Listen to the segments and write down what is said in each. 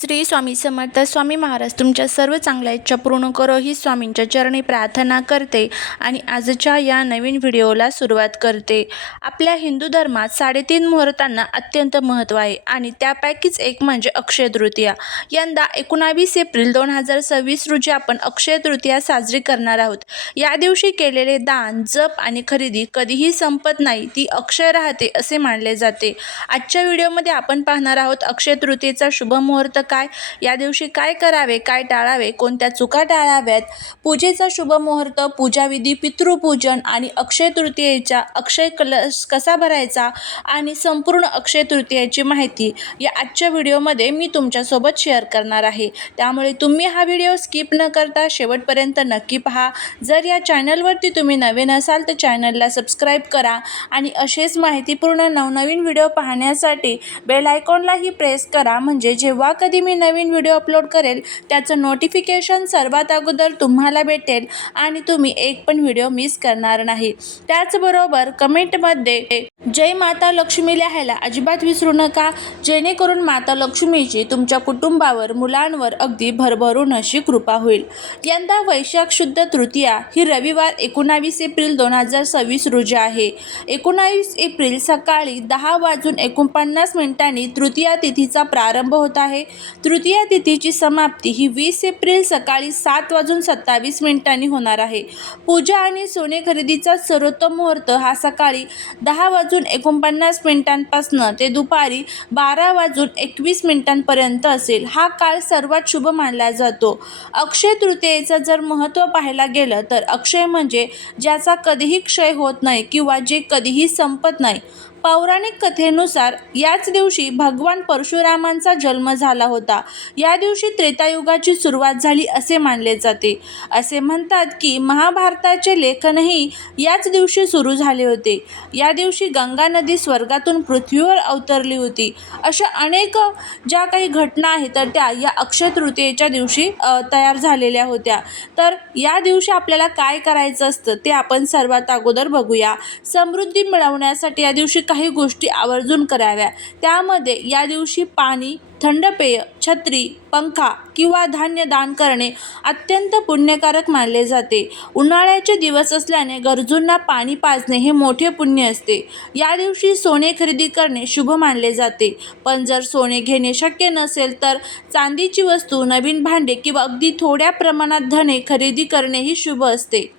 श्री स्वामी समर्थ. स्वामी महाराज तुमच्या सर्व चांगल्या इच्छा पूर्ण करो ही स्वामींच्या चरणी प्रार्थना करते आणि आजच्या या नवीन व्हिडिओला सुरुवात करते. आपल्या हिंदू धर्मात 3.5 मुहूर्तांना अत्यंत महत्त्व आहे आणि त्यापैकीच एक म्हणजे अक्षय तृतीया. यंदा 19 एप्रिल 2026 रोजी आपण अक्षय तृतीया साजरी करणार आहोत. या दिवशी केलेले दान, जप आणि खरेदी कधीही संपत नाही, ती अक्षय राहते असे मानले जाते. आजच्या व्हिडिओमध्ये आपण पाहणार आहोत अक्षय तृतीयेचा शुभ मुहूर्त काय, या दिवशी काय करावे, काय टाळावे, कोणत्या चुका टाळाव्यात, पूजेचा शुभ मुहूर्त, पूजाविधी, पितृपूजन आणि अक्षय तृतीयेचा अक्षय कलश कसा भरायचा आणि संपूर्ण अक्षय तृतीयेची माहिती या आजच्या व्हिडिओमध्ये मी तुमच्यासोबत शेअर करणार आहे. त्यामुळे तुम्ही हा व्हिडिओ स्किप न करता शेवटपर्यंत नक्की पहा. जर या चॅनलवरती तुम्ही नवीन असाल तर चॅनलला सबस्क्राईब करा आणि असेच माहितीपूर्ण नवनवीन व्हिडिओ पाहण्यासाठी बेल आयकॉनलाही प्रेस करा, म्हणजे जेव्हा कधी मी नवीन व्हिडिओ अपलोड करेल त्याचं नोटिफिकेशन सर्वात अगोदर तुम्हाला भेटेल आणि तुम्ही एक पण व्हिडिओ मिस करणार नाही. त्याचबरोबर कमेंटमध्ये जय माता लक्ष्मी लिहायला अजिबात विसरू नका, जेणेकरून माता लक्ष्मीची तुमच्या कुटुंबावर, मुलांवर अगदी भरभरून अशी कृपा होईल. यंदा वैशाख शुद्ध तृतीया ही रविवार 19 एप्रिल 2026 रोजी आहे. 19 एप्रिल सकाळी 10:49 तृतीया तिथीचा प्रारंभ होत आहे. तृतीया तिथीची समाप्ती ही 20 एप्रिल सकाळी 7:27 होणार आहे. पूजा आणि सोने खरेदीचा सर्वोत्तम मुहूर्त हा सकाळी 10:49 पासून ते दुपारी 12:21 पर्यंत असेल. हा काळ सर्वात शुभ मानला जातो. अक्षय तृतीयेचं जर महत्त्व पाहायला गेलं तर अक्षय म्हणजे ज्याचा कधीही क्षय होत नाही किंवा जे कधीही संपत नाही. पौराणिक कथेनुसार याच दिवशी भगवान परशुरामांचा जन्म झाला होता. या दिवशी त्रेतायुगाची सुरुवात झाली असे मानले जाते. असे म्हणतात की महाभारताचे लेखनही याच दिवशी सुरू झाले होते. या दिवशी गंगा नदी स्वर्गातून पृथ्वीवर अवतरली होती. अशा अनेक ज्या काही घटना आहेत तर त्या या अक्षय तृतीयेच्या दिवशी तयार झालेल्या होत्या. तर या दिवशी आपल्याला काय करायचं असतं ते आपण सर्वात अगोदर बघूया. समृद्धी मिळवण्यासाठी या दिवशी काही गोष्टी आवर्जून कराव्या. त्यामध्ये या दिवशी पाणी, थंड पेय, छत्री, पंखा किंवा धान्य दान करणे अत्यंत पुण्यकारक मानले जाते. उन्हाळ्याचे दिवस असल्याने गरजूंना पाणी पाजणे हे मोठे पुण्य असते. या दिवशी सोने खरेदी करणे शुभ मानले जाते. पण जर सोने घेणे शक्य नसेल तर चांदीची वस्तू, नवीन भांडे किंवा अगदी थोड्या प्रमाणात धने खरेदी करणेही शुभ असते.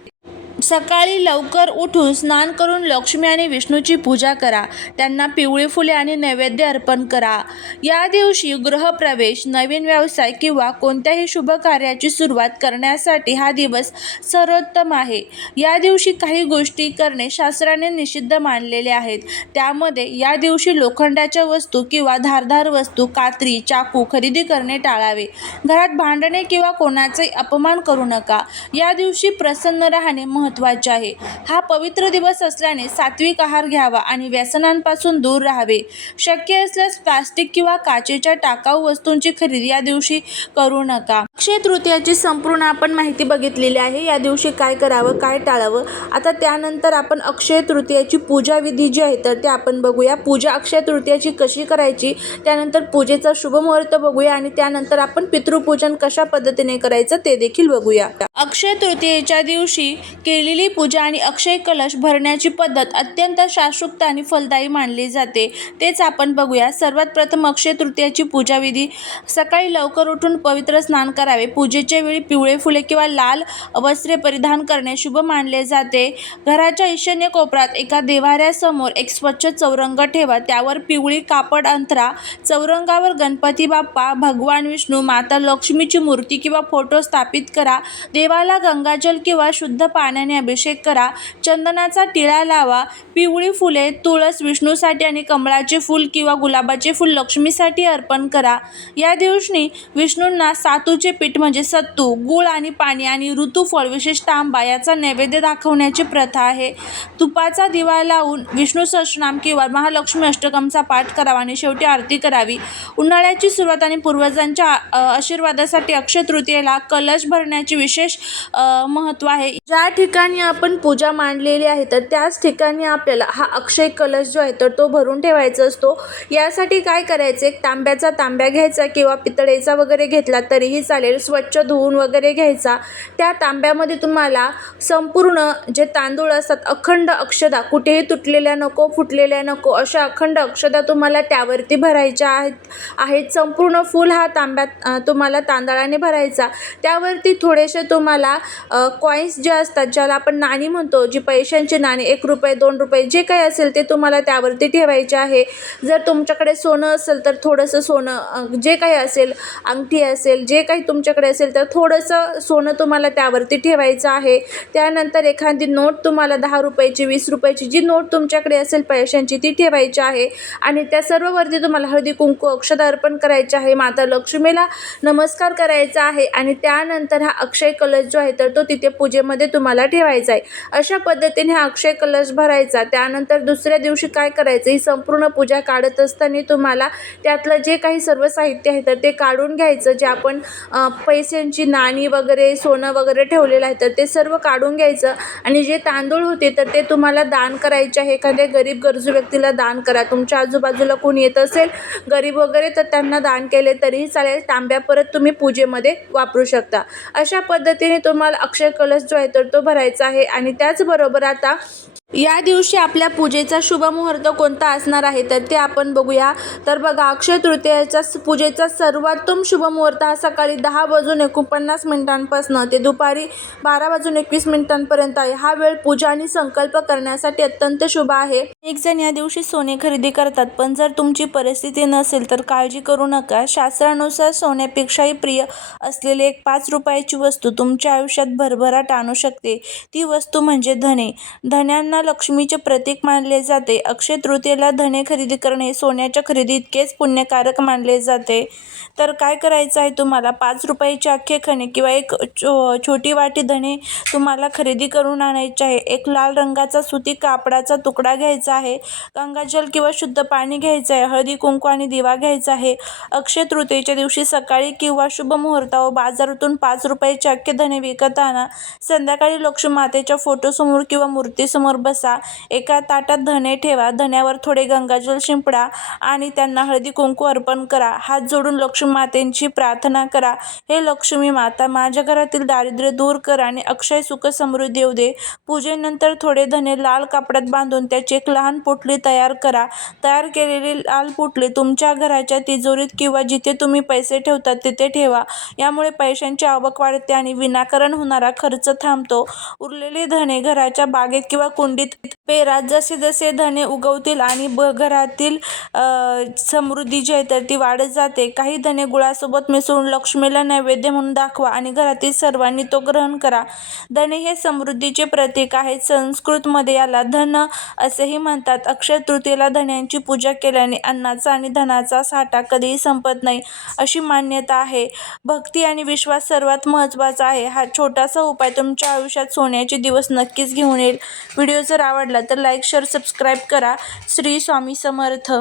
सकाळी लवकर उठून स्नान करून लक्ष्मी आणि विष्णूची पूजा करा. त्यांना पिवळी फुले आणि नैवेद्य अर्पण करा. या दिवशी गृहप्रवेश, नवीन व्यवसाय किंवा कोणत्याही शुभ कार्याची सुरुवात करण्यासाठी हा दिवस सर्वोत्तम आहे. या दिवशी काही गोष्टी करणे शास्त्राने निषिद्ध मानलेले आहेत. त्यामध्ये या दिवशी लोखंडाच्या वस्तू किंवा धारदार वस्तू, कात्री, चाकू खरेदी करणे टाळावे. घरात भांडणे किंवा कोणाचाही अपमान करू नका. या दिवशी प्रसन्न राहणे महत्त्वाचे आहे. हा पवित्र दिवस असल्याने सात्विक आहार घ्यावा आणि व्यसनांपासून दूर राहावे. शक्य असल्यास प्लास्टिक किंवा काचेच्या टाकाऊ वस्तूंची खरेदी या दिवशी करू नका. अक्षय तृतीयाची संपूर्ण आपण माहिती बघितलेली आहे. या दिवशी काय करावं, काय टाळावं. आता त्यानंतर आपण अक्षय तृतीयाची पूजा विधी जी आहे तर ते आपण बघूया. पूजा अक्षय तृतीयाची कशी करायची, त्यानंतर पूजेचा शुभ मुहूर्त बघूया आणि त्यानंतर आपण पितृपूजन कशा पद्धतीने करायचं ते देखील बघूया. अक्षय तृतीयेच्या दिवशी केलेली पूजा आणि अक्षय कलश भरण्याची पद्धत अत्यंत शास्त्रोक्त आणि फलदायी मानली जाते. तेच आपण बघूया. सर्वात प्रथम अक्षय तृतीयाची पूजाविधी. सकाळी लवकर उठून पवित्र स्नान करावे. पूजेच्या वेळी पिवळे फुले किंवा लाल वस्त्रे परिधान करणे शुभ मानले जाते. घराच्या ईशान्य कोपऱ्यात एका देव्हाऱ्यासमोर एक स्वच्छ चौरंग ठेवा. त्यावर पिवळी कापड अंथरा. चौरंगावर गणपती बाप्पा, भगवान विष्णू, माता लक्ष्मीची मूर्ती किंवा फोटो स्थापित करा. देवाला गंगाजल किंवा शुद्ध पाण्याने अभिषेक करा. चंदनाचा टिळा लावा. पिवळी फुले, तुळस विष्णूसाठी आणि कमळाचे फूल किंवा गुलाबाचे फूल लक्ष्मीसाठी अर्पण करा. या दिवशी विष्णूंना सातूचे पीठ म्हणजे सत्तू, गूळ आणि पाणी आणि ऋतुफळ विशेषतः आंबा याचा नैवेद्य दाखवण्याची प्रथा आहे. तुपाचा दिवा लावून विष्णू सहस्रनाम किंवा महालक्ष्मी अष्टकमचा पाठ करावा आणि शेवटी आरती करावी. उन्हाळ्याची सुरुवात आणि पूर्वजांच्या आशीर्वादासाठी अक्षय तृतीयेला कलश भरण्याचे विशेष महत्त्व आहे. ज्या ठिकाणी ठिकाणी आपण पूजा मांडलेली आहे तर त्याच ठिकाणी आपल्याला हा अक्षय कलश जो आहे तर तो भरून ठेवायचा असतो. यासाठी काय करायचं, एक तांब्या घ्यायचा किंवा पितळेचा वगैरे घेतला तरीही चालेल. स्वच्छ धुवून वगैरे घ्यायचा. त्या तांब्यामध्ये तुम्हाला संपूर्ण जे तांदूळ असतात, अखंड अक्षता, कुठेही तुटलेल्या नको, फुटलेल्या नको, अशा अखंड अक्षता तुम्हाला त्यावरती भरायच्या आहेत. संपूर्ण फुल हा तांब्यात तुम्हाला तांदळाने भरायचा. त्यावरती थोडेसे तुम्हाला कॉईन्स जे असतात, ज्याला आपण नाणी म्हणतो, जी पैशांची नाणी, 1 रुपये 2 रुपये जे काही असेल ते तुम्हाला त्यावरती ठेवायचे आहे. जर तुमच्याकडे सोनं असेल तर थोडंसं सोनं, जे काही असेल, अंगठी असेल, जे काही तुमच्याकडे असेल तर थोडंसं सोनं तुम्हाला त्यावरती ठेवायचं आहे. त्यानंतर एखादी नोट तुम्हाला 10 रुपयाची, 20 रुपयाची जी नोट तुमच्याकडे असेल पैशांची ती ठेवायची आहे. आणि त्या सर्ववरती तुम्हाला हळदी कुंकू अक्षता अर्पण करायचे आहे. माता लक्ष्मीला नमस्कार करायचा आहे आणि त्यानंतर हा अक्षय कलश जो आहे तर तो तिथे पूजेमध्ये तुम्हाला ठेवायचा आहे. अशा पद्धतीने हा अक्षय कलश भरायचा. त्यानंतर दुसऱ्या दिवशी काय करायचं, ही संपूर्ण पूजा काढत असताना तुम्हाला त्यातलं जे काही सर्व साहित्य आहे तर ते काढून घ्यायचं. जे आपण पैशांची नाणी वगैरे, सोनं वगैरे ठेवलेलं आहे तर ते सर्व काढून घ्यायचं. आणि जे तांदूळ होते तर ते तुम्हाला दान करायचे आहे. एखाद्या गरीब गरजू व्यक्तीला दान करा. तुमच्या आजूबाजूला कोणी येत असेल गरीब वगैरे तर त्यांना दान केले तरीही चालेल. तांब्या परत तुम्ही पूजेमध्ये वापरू शकता. अशा पद्धतीने तुम्हाला अक्षय कलश जो आहे तर तो भरायचा आहे. आणि त्याचबरोबर आता या दिवशी आपल्या पूजेचा शुभ मुहूर्त कोणता असणार आहे तर ते आपण बघूया. तर बघा, अक्षय तृतीयेचा पूजेचा सर्वोत्तम शुभ मुहूर्त हा सकाळी 10:49 ते दुपारी 12:21 आहे. हा वेळ पूजा आणि संकल्प करण्यासाठी अत्यंत शुभ आहे. एक जण या दिवशी सोने खरेदी करतात, पण जर तुमची परिस्थिती नसेल तर काळजी करू नका. शास्त्रानुसार सोन्यापेक्षाही प्रिय असलेली एक 5 रुपयाची वस्तू तुमच्या आयुष्यात भरभराट आणू शकते. ती वस्तू म्हणजे धने. धन्यांना लक्ष्मीचे प्रतीक मानले जाते. अक्षय तृतीयेला धने खरेदी करणे सोन्याच्या खरेदी इतकेच पुण्यकारक मानले जाते. तर काय करायचं आहे, तुम्हाला 5 रुपयाचे अख्खे खणे किंवा एक छोटी वाटी धने तुम्हाला खरेदी करून आणायचे आहे. एक लाल रंगाचा सुती कापडाचा तुकडा घ्यायचा आहे. गंगाजल किंवा शुद्ध पाणी घ्यायचं आहे. हळदी कुंकू आणि दिवा घ्यायचा आहे. अक्षय तृतीयेच्या दिवशी सकाळी किंवा शुभ मुहूर्तावर बाजारातून 5 रुपयाचे अख्खे धने विकत आणा. संध्याकाळी लक्ष्मी मातेच्या फोटोसमोर किंवा मूर्तीसमोर बसा. एका ताटात धने ठेवा. धन्यावर थोडे गंगाजल शिंपडा आणि त्यांना हळदी कुंकू अर्पण करा. हात जोडून लक्ष्मी मातेची प्रार्थना करा. हे लक्ष्मी माता, माझ्या घरातील दारिद्र्य दूर कर आणि अक्षय सुख समृद्धी येऊ दे. पूजेनंतर थोडे धने लाल कापडात बांधून त्याची एक लहान पोटली तयार करा. तयार केलेली लाल पोटली तुमच्या घराच्या तिजोरीत किंवा जिथे तुम्ही पैसे ठेवतात तिथे ठेवा. यामुळे पैशांची आवक वाढते आणि विनाकारण होणारा खर्च थांबतो. उरलेले धने घराच्या बागेत किंवा कुंडीत पेरा. जसे जसे धने उगवतील आणि घरातील समृद्धी जी आहे तर ती वाढत जाते. काही धने गुळासोबत मिसळून लक्ष्मीला नैवेद्य म्हणून दाखवा आणि घरातील सर्वांनी तो ग्रहण करा. धने हे समृद्धीचे प्रतीक आहेत. संस्कृतमध्ये याला धन असेही म्हणतात. अक्षय तृतीयेला धन्यांची पूजा केल्याने अन्नाचा आणि धनाचा साठा कधीही संपत नाही अशी मान्यता आहे. भक्ती आणि विश्वास सर्वात महत्त्वाचा आहे. हा छोटासा उपाय तुमच्या आयुष्यात सोन्याचे दिवस नक्कीच घेऊन येईल. व्हिडिओ जर आवडला तर लाईक, शेअर, सबस्क्राईब करा. श्री स्वामी समर्थ.